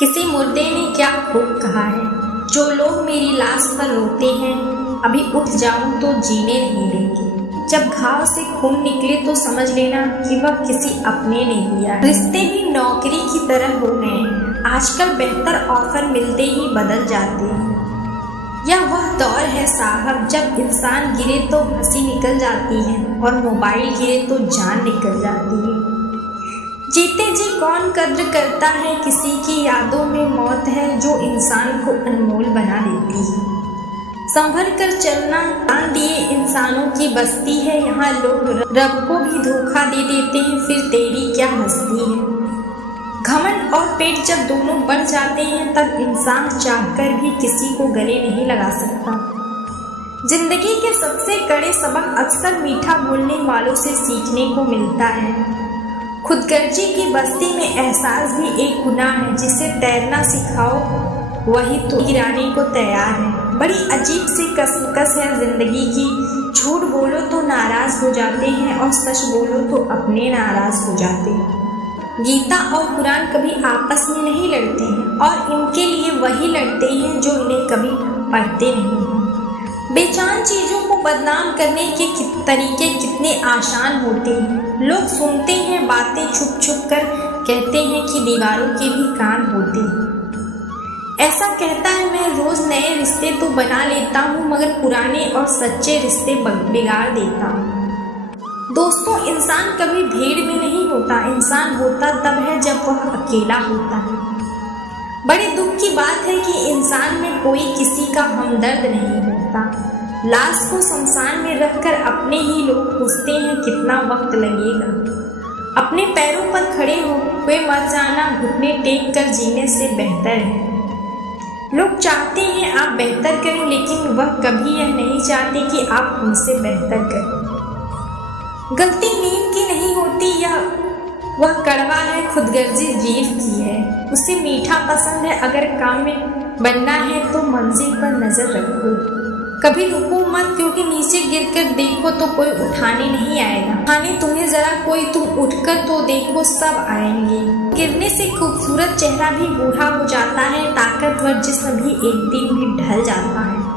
किसी मुर्दे ने क्या खूब कहा है, जो लोग मेरी लाश पर रोते हैं, अभी उठ जाऊं तो जीने नहीं देंगे। जब घाव से खून निकले तो समझ लेना कि वह किसी अपने ने लिया है। रिश्ते भी नौकरी की तरह हो गए हैं, आजकल बेहतर ऑफर मिलते ही बदल जाते हैं। यह वह दौर है साहब, जब इंसान गिरे तो हंसी निकल जाती है और मोबाइल गिरे तो जान निकल जाती है। जीते जी कौन कद्र करता है, किसी की यादों में मौत है जो इंसान को अनमोल बना देती है। संभल कर चलना दान दिए इंसानों की बस्ती है, यहाँ लोग रब को भी धोखा दे देते हैं, फिर तेरी क्या हस्ती है। घमंड और पेट जब दोनों बढ़ जाते हैं तब इंसान चाहकर भी किसी को गले नहीं लगा सकता। जिंदगी के सबसे कड़े सबक अक्सर मीठा बोलने वालों से सीखने को मिलता है। खुदगर्जी की बस्ती में एहसास भी एक गुनाह है, जिसे तैरना सिखाओ वही तो गिराने को तैयार है। बड़ी अजीब सी कसमकस है जिंदगी की, झूठ बोलो तो नाराज हो जाते हैं और सच बोलो तो अपने नाराज हो जाते हैं। गीता और कुरान कभी आपस में नहीं लड़ते हैं और इनके लिए वही लड़ते हैं जो इन्हें कभी पढ़ते नहीं हैं। बेजान चीज़ों को बदनाम करने के तरीके कितने आसान होते हैं। लोग सुनते हैं बातें छुप छुप कर, कहते हैं कि दीवारों के भी कान होते हैं। ऐसा कहता है मैं रोज़ नए रिश्ते तो बना लेता हूँ, मगर पुराने और सच्चे रिश्ते बिगाड़ देता हूँ। दोस्तों, इंसान कभी भीड़ में नहीं होता, इंसान होता तब है जब वह अकेला होता है। बड़े दुख की बात है कि इंसान में कोई किसी का हमदर्द नहीं होता। लाश को शमशान में रखकर अपने ही लोग पूछते हैं कितना वक्त लगेगा। अपने पैरों पर खड़े हुए मर जाना घुटने टेक कर जीने से बेहतर है। लोग चाहते हैं आप बेहतर करें, लेकिन वह कभी यह नहीं चाहते कि आप उनसे बेहतर करें। गलती नींद की नहीं होती, वह कड़वा है खुदगर्जी जीव की है। उसे मीठा पसंद है, अगर काम में बनना है तो मंजिल पर नजर रखो। कभी रुको मत, क्योंकि नीचे गिरकर देखो तो कोई उठाने नहीं आएगा। उठाने तुम्हें जरा कोई, तुम उठकर तो देखो सब आएंगे। गिरने से खूबसूरत चेहरा भी बूढ़ा हो जाता है, ताकतवर जिस्म भी एक दिन भी ढल जाता है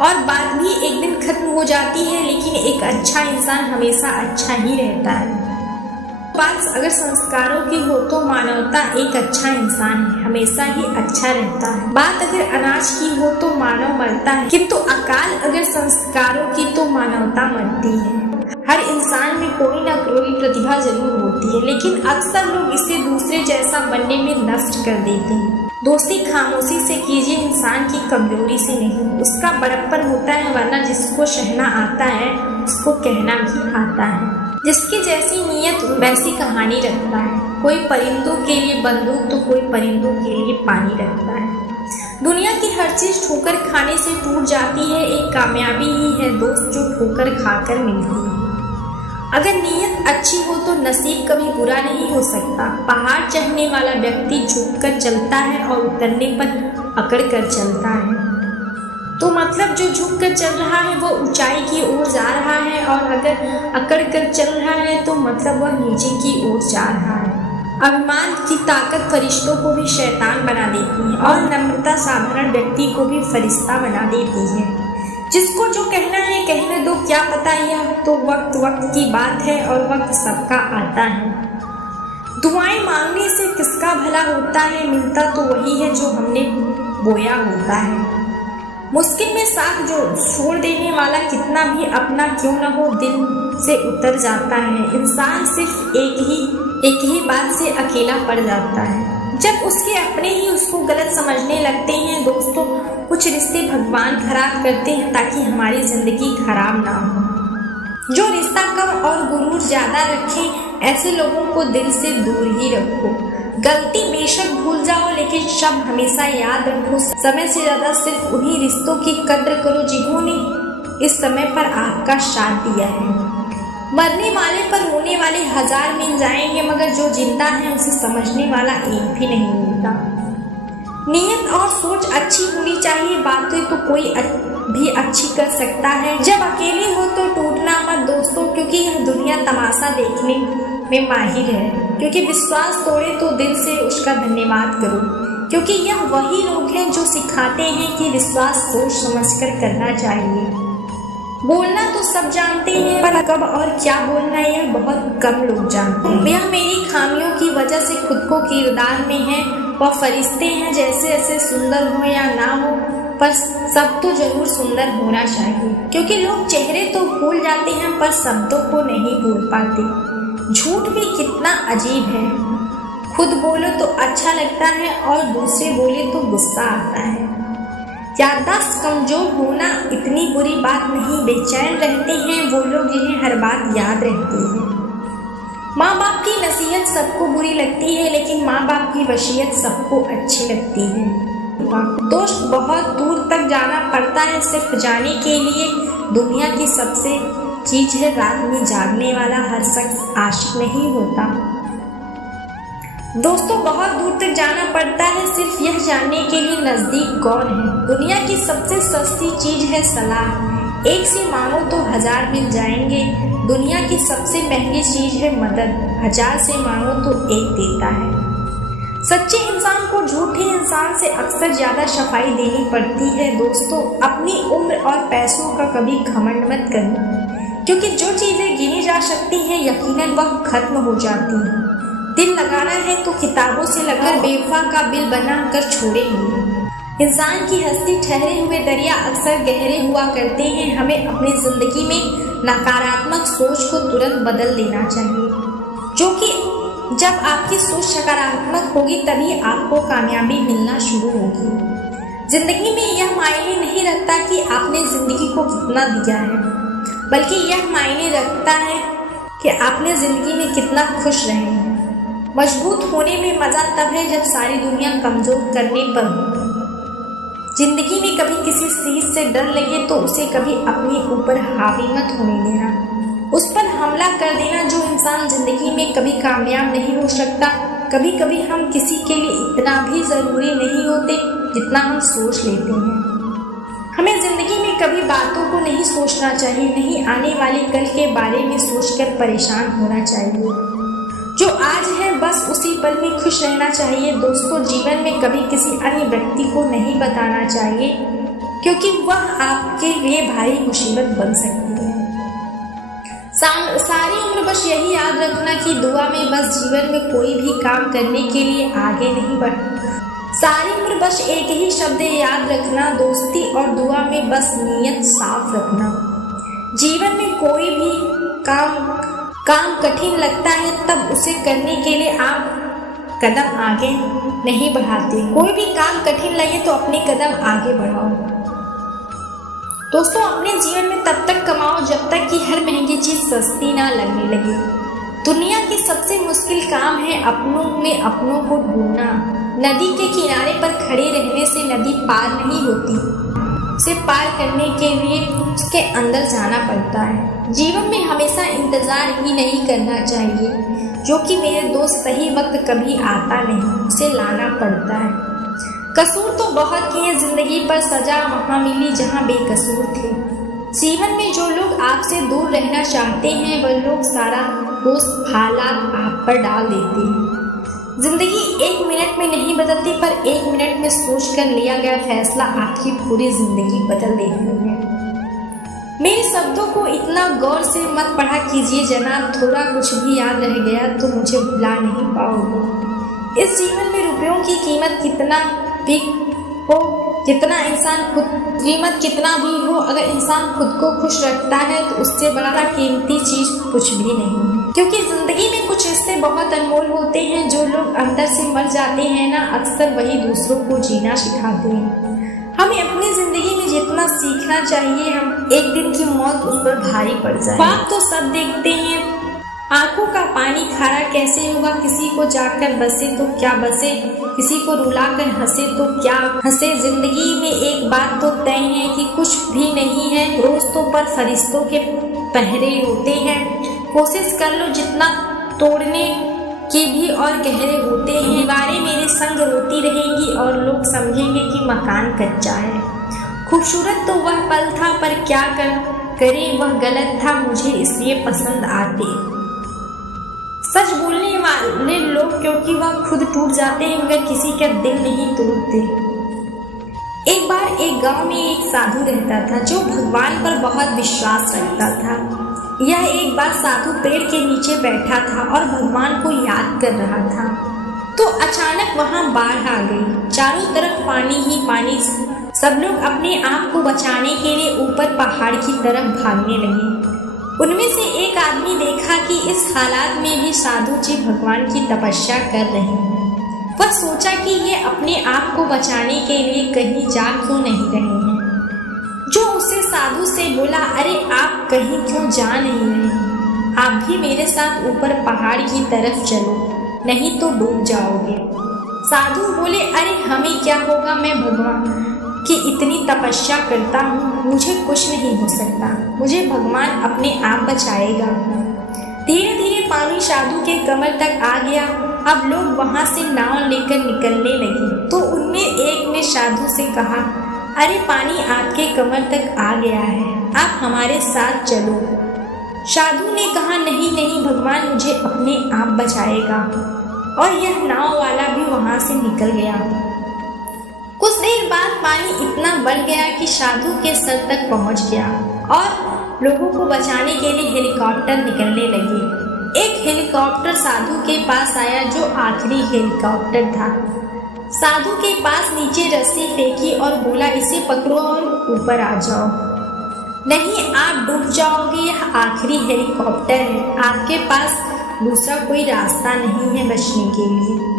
और बात भी एक दिन खत्म हो जाती है, लेकिन एक अच्छा इंसान हमेशा अच्छा ही रहता है। बात अगर संस्कारों की हो तो मानवता एक अच्छा इंसान है, हमेशा ही अच्छा रहता है। बात अगर अनाज की हो तो मानव मरता है, किंतु अकाल अगर संस्कारों की तो मानवता मरती है। हर इंसान में कोई ना कोई प्रतिभा जरूर होती है, लेकिन अक्सर लोग इसे दूसरे जैसा बनने में नष्ट कर देते हैं। दोस्ती खामोशी से कीजिए, इंसान की कमजोरी से नहीं। उसका बड़प्पन होता है, वरना जिसको सहना आता है उसको कहना भी आता है। जिसकी जैसी नीयत वैसी कहानी रखता है। कोई परिंदों के लिए बंदूक तो कोई परिंदों के लिए पानी रखता है। दुनिया की हर चीज ठोकर खाने से टूट जाती है, एक कामयाबी ही है दोस्त जो ठोकर खाकर मिलती है। अगर नीयत अच्छी हो तो नसीब कभी बुरा नहीं हो सकता। पहाड़ चढ़ने वाला व्यक्ति झुककर चलता है और उतरने पर अकड़ कर चलता है, तो मतलब जो झुक कर चल रहा है वो ऊंचाई की ओर जा रहा है, और अगर अकड़ कर चल रहा है तो मतलब वह नीचे की ओर जा रहा है। अभिमान की ताकत फरिश्तों को भी शैतान बना देती है और नम्रता साधारण व्यक्ति को भी फरिश्ता बना देती है। जिसको जो कहना है कहने दो, क्या पता, यह तो वक्त की बात है और वक्त सबका आता है। दुआएं मांगने से किसका भला होता है, मिलता तो वही है जो हमने बोया होता है। मुश्किल में साथ जो छोड़ देने वाला कितना भी अपना क्यों न हो दिल से उतर जाता है। इंसान सिर्फ एक ही बात से अकेला पड़ जाता है, जब उसके अपने ही उसको गलत समझने लगते हैं। दोस्तों, कुछ रिश्ते भगवान खराब करते हैं ताकि हमारी जिंदगी खराब ना हो। जो रिश्ता कम और गुरूर ज्यादा रखे, ऐसे लोगों को दिल से दूर ही रखो। गलती बेशक भूल जाओ, लेकिन शब्द हमेशा याद रखो। समय से ज्यादा सिर्फ उन्हीं रिश्तों की कद्र करो जिन्होंने इस समय पर आपका साथ दिया है। मरने वाले पर रोने वाले 1000 मिल जाएंगे, मगर जो जिंदा है उसे समझने वाला एक भी नहीं मिलता। नीयत और सोच अच्छी होनी चाहिए, बातें तो कोई भी अच्छी कर सकता है। जब अकेले हो तो टूटना मत दोस्तों, क्योंकि यह दुनिया तमाशा देखने में माहिर है। क्योंकि विश्वास तोड़े तो दिल से उसका धन्यवाद करो। क्योंकि यह वही लोग हैं जो सिखाते हैं कि विश्वास सोच समझकर करना चाहिए। बोलना तो सब जानते हैं, पर कब और क्या बोलना यह बहुत कम लोग जानते हैं। यह मेरी खामियों की वजह से खुद को किरदार में है। वह फरिश्ते हैं, जैसे ऐसे सुंदर हो या ना हो, पर सब तो जरूर सुंदर होना चाहिए। क्योंकि लोग चेहरे तो भूल जाते हैं पर शब्दों को नहीं भूल पाते। झूठ भी कितना अजीब है, खुद बोलो तो अच्छा लगता है और दूसरे बोले तो गुस्सा आता है। याददाश्त कमजोर होना इतनी बुरी बात नहीं, बेचैन रहते हैं वो लोग जिन्हें हर बात याद रहती है। माँ बाप की नसीहत सबको बुरी लगती है, लेकिन माँ बाप की वसीयत सबको अच्छी लगती है। दोस्त बहुत दूर तक जाना पड़ता है सिर्फ जाने के लिए दुनिया की सबसे चीज है रात में जागने वाला हर शख्स आशिक नहीं होता। दोस्तों बहुत दूर तक जाना पड़ता है सिर्फ यह जानने के लिए नजदीक कौन है। दुनिया की सबसे सस्ती चीज है सलाह, एक से मांगो तो 1000 मिल जाएंगे। दुनिया की सबसे महंगी चीज है मदद, 1000 से मांगो तो 1 देता है। सच्चे इंसान को झूठे इंसान से अक्सर ज्यादा सफाई देनी पड़ती है। दोस्तों अपनी उम्र और पैसों का कभी घमंड मत करो, क्योंकि जो चीजें गिनी जा सकती हैं यकीनन वह खत्म हो जाती हैं। दिल लगाना है तो किताबों से लगकर बेवफा का बिल बना कर छोड़ेंगे। इंसान की हस्ती ठहरे हुए दरिया अक्सर गहरे हुआ करते हैं। हमें अपनी जिंदगी में नकारात्मक सोच को तुरंत बदल देना चाहिए, जो कि जब आपकी सोच सकारात्मक होगी तभी आपको कामयाबी मिलना शुरू होगी। जिंदगी में यह मायने नहीं रखता कि आपने जिंदगी को कितना दिया है, बल्कि यह मायने रखता है कि आपने जिंदगी में कितना खुश रहे हैं। मजबूत होने में मजा तब है जब सारी दुनिया कमजोर करने पर हो। जिंदगी में कभी किसी चीज से डर लगे तो उसे कभी अपने ऊपर हावी मत होने देना, उस पर हमला कर देना। जो इंसान जिंदगी में कभी कामयाब नहीं हो सकता, कभी कभी हम किसी के लिए इतना भी जरूरी नहीं होते जितना हम सोच लेते हैं। हमें जिंदगी में कभी बातों को नहीं सोचना चाहिए, नहीं आने वाले कल के बारे में सोचकर परेशान होना चाहिए। जो आज है बस उसी पल में खुश रहना चाहिए। दोस्तों जीवन में कभी किसी अन्य व्यक्ति को नहीं बताना चाहिए, क्योंकि वह आपके लिए भारी मुसीबत बन सकती है। सारी उम्र बस यही याद रखना कि दुआ में बस जीवन में कोई भी काम करने के लिए आगे नहीं बढ़ना। सारी उम्र बस एक ही शब्द याद रखना, दोस्ती और दुआ में बस नीयत साफ रखना। जीवन में कोई भी काम कठिन लगता है तब उसे करने के लिए आप कदम आगे नहीं बढ़ाते। कोई भी काम कठिन लगे तो अपने कदम आगे बढ़ाओ। दोस्तों अपने जीवन में तब तक कमाओ जब तक कि हर महंगी चीज सस्ती ना लगने लगे। दुनिया की सबसे मुश्किल काम है अपनों में अपनों को ढूंढना। नदी के किनारे पर खड़े रहने से नदी पार नहीं होती, उसे पार करने के लिए उसके अंदर जाना पड़ता है। जीवन में हमेशा इंतजार ही नहीं करना चाहिए, जो कि मेरे दोस्त सही वक्त कभी आता नहीं, उसे लाना पड़ता है। कसूर तो बहुत किए, जिंदगी पर सजा वहाँ मिली जहाँ बेकसूर थे। जीवन में जो लोग आपसे दूर रहना चाहते हैं वह लोग सारा दोस्त हालात आप पर डाल देते हैं। जिंदगी 1 मिनट में नहीं बदलती, पर 1 मिनट में सोचकर लिया गया फैसला आपकी पूरी जिंदगी बदल देती है। मेरे शब्दों को इतना गौर से मत पढ़ा कीजिए जनाब, थोड़ा कुछ भी याद रह गया तो मुझे भुला नहीं पाओगे। इस जीवन में रुपयों की कीमत कितना भी हो, जितना इंसान खुद कीमत कितना भी हो, अगर इंसान खुद को खुश रखता है तो उससे बड़ा कीमती चीज कुछ भी नहीं है। क्योंकि जिंदगी में कुछ रिश्ते बहुत अनमोल होते हैं। जो लोग अंदर से मर जाते हैं ना, अक्सर वही दूसरों को जीना सिखाते हैं। हमें अपनी जिंदगी में जितना सीखना चाहिए, हम एक दिन की मौत उस पर भारी पड़ जाए। बात तो सब देखते हैं, आंखों का पानी खारा कैसे होगा। किसी को जाकर बसे तो क्या बसे, किसी को रुलाकर हंसे तो क्या हंसे। जिंदगी में एक बात तो तय है कि कुछ भी नहीं है, रोस्तों पर फरिश्तों के पहरे होते हैं। कोशिश कर लो जितना तोड़ने के भी और गहरे होते हैं। दीवारें मेरे संग रोती रहेंगी और लोग समझेंगे कि मकान कच्चा है। खूबसूरत तो वह पल था, पर क्या करे वह गलत था, मुझे इसलिए पसंद आते। सच बोलने वाले लोग क्योंकि वह खुद टूट जाते हैं मगर किसी का दिल नहीं तोड़ते। एक बार एक गांव में एक साधु रहता था जो भगवान पर बहुत विश्वास रखता था। यह एक बार साधु पेड़ के नीचे बैठा था और भगवान को याद कर रहा था तो अचानक वहां बाढ़ आ गई। चारों तरफ पानी ही पानी। सब लोग अपने आप को बचाने के लिए ऊपर पहाड़ की तरफ भागने लगे। उनमें से एक आदमी देखा कि इस हालात में भी साधु जी भगवान की तपस्या कर रहे हैं। वह सोचा कि ये अपने आप को बचाने के लिए कहीं जा क्यों नहीं रहे हैं। जो उसे साधु से बोला, अरे आप कहीं क्यों जा नहीं रहे, आप भी मेरे साथ ऊपर पहाड़ की तरफ चलो, नहीं तो डूब जाओगे। साधु बोले, अरे हमें क्या होगा, मैं भगवान की इतनी तपस्या करता हूँ, मुझे कुछ नहीं हो सकता, मुझे भगवान अपने आप बचाएगा। धीरे धीरे पानी साधु के कमर तक आ गया। अब लोग वहां से नाव लेकर निकलने लगे तो उनमें एक ने साधु से कहा, अरे पानी आपके कमर तक आ गया है, आप हमारे साथ चलो। साधु ने कहा, नहीं नहीं, भगवान मुझे अपने आप बचाएगा। और यह नाव वाला भी वहां से निकल गया। कुछ देर बाद पानी इतना बढ़ गया कि साधु के सर तक पहुंच गया और लोगों को बचाने के लिए हेलीकॉप्टर निकलने लगे। एक हेलीकॉप्टर साधु के पास आया जो आखिरी हेलीकॉप्टर था। साधु के पास नीचे रस्सी फेंकी और बोला, इसे पकड़ो और ऊपर आ जाओ, नहीं आप डूब जाओगे, यह आखिरी हेलीकॉप्टर है, आपके पास दूसरा कोई रास्ता नहीं है बचने के लिए।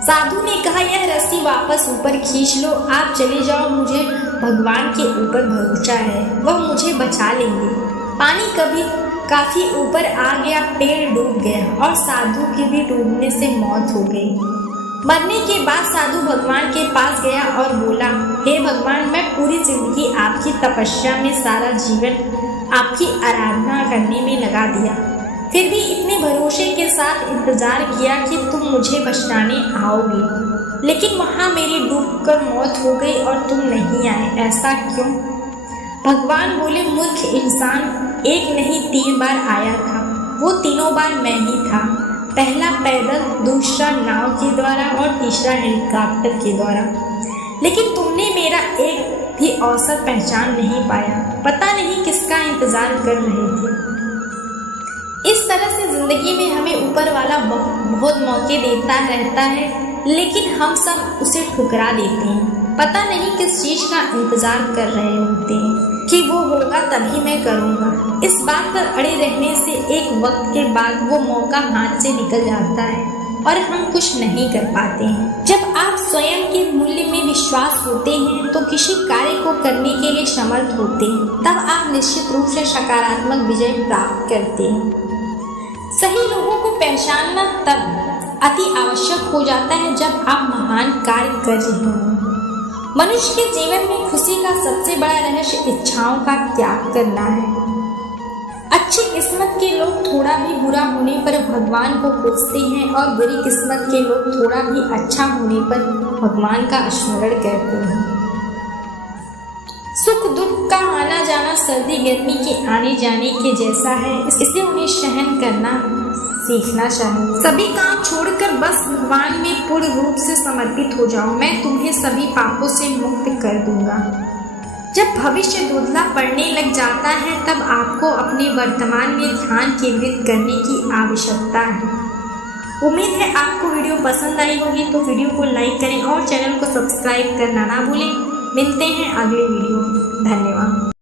साधु ने कहा, यह रस्सी वापस ऊपर खींच लो, आप चले जाओ, मुझे भगवान के ऊपर भरोसा है, वह मुझे बचा लेंगे। पानी काफी ऊपर आ गया, पेड़ डूब गया और साधु की भी डूबने से मौत हो गई। मरने के बाद साधु भगवान के पास गया और बोला, हे भगवान, मैं पूरी जिंदगी आपकी तपस्या में, सारा जीवन आपकी आराधना करने में लगा दिया, फिर भी इतने भरोसे के साथ इंतजार किया कि तुम मुझे बचाने आओगे, लेकिन वहाँ मेरी डूबकर मौत हो गई और तुम नहीं आए, ऐसा क्यों? भगवान बोले, मूर्ख इंसान, एक नहीं 3 बार आया था, वो तीनों बार मैं ही था, पहला पैदल, दूसरा नाव के द्वारा और तीसरा हेलीकॉप्टर के द्वारा, लेकिन तुमने मेरा एक भी अवसर पहचान नहीं पाया, पता नहीं किसका इंतजार कर रहे थे। इस तरह से जिंदगी में हमें ऊपर वाला बहुत मौके देता रहता है, लेकिन हम सब उसे ठुकरा देते हैं। पता नहीं किस चीज का इंतजार कर रहे होते हैं कि वो होगा तभी मैं करूँगा। इस बात पर अड़े रहने से एक वक्त के बाद वो मौका हाथ से निकल जाता है और हम कुछ नहीं कर पाते हैं। जब आप स्वयं के मूल्य में विश्वास होते हैं तो किसी कार्य को करने के लिए समर्थ होते हैं, तब आप निश्चित रूप से सकारात्मक विजय प्राप्त करते हैं। सही लोगों को पहचानना तब अति आवश्यक हो जाता है जब आप महान कार्य कर रहे हों। मनुष्य के जीवन में खुशी का सबसे बड़ा रहस्य इच्छाओं का त्याग करना है। अच्छी किस्मत के लोग थोड़ा भी बुरा होने पर भगवान को कोसते हैं और बुरी किस्मत के लोग थोड़ा भी अच्छा होने पर भगवान का स्मरण करते हैं। सुख दुख का आना जाना सर्दी गर्मी के आने जाने के जैसा है, इसलिए उन्हें सहन करना सीखना चाहिए। सभी काम छोड़कर बस भगवान में पूर्ण रूप से समर्पित हो जाओ, मैं तुम्हें सभी पापों से मुक्त कर दूंगा। जब भविष्य धुंधला पड़ने लग जाता है तब आपको अपने वर्तमान में ध्यान केंद्रित करने की आवश्यकता है। उम्मीद है आपको वीडियो पसंद आई होगी, तो वीडियो को लाइक करें और चैनल को सब्सक्राइब करना ना भूलें। मिलते हैं अगले वीडियो में। धन्यवाद।